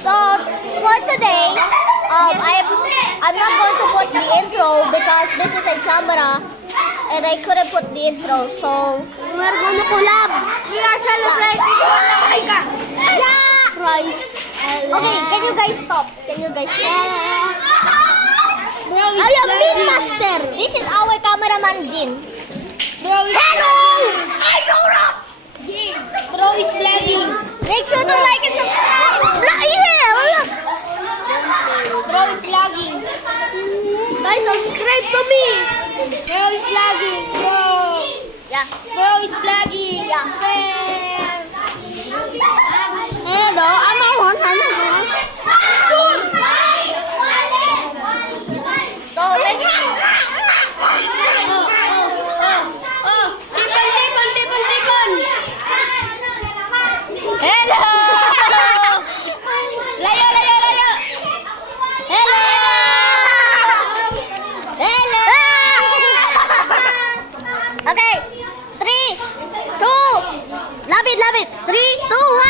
So for today, I'm not going to put the intro because this is a camera and I couldn't put the intro. So we're going to collab. We are celebrating. Yeah. Christ. Okay, can you guys stop? Can you guys stop? I am Bean Master. This is our cameraman Jin. Hello! I showed up! Bro is vlogging. Make sure to like and subscribe. Bro is vlogging. Guys, subscribe to me. Bro is vlogging. Bro. Yeah. Bro is vlogging. Yeah. Hello, ano? So let's Hello! Layo, layo, layo! Hello! Hello! Okay. 3, 2. Love it, love it. 3, 2, 1.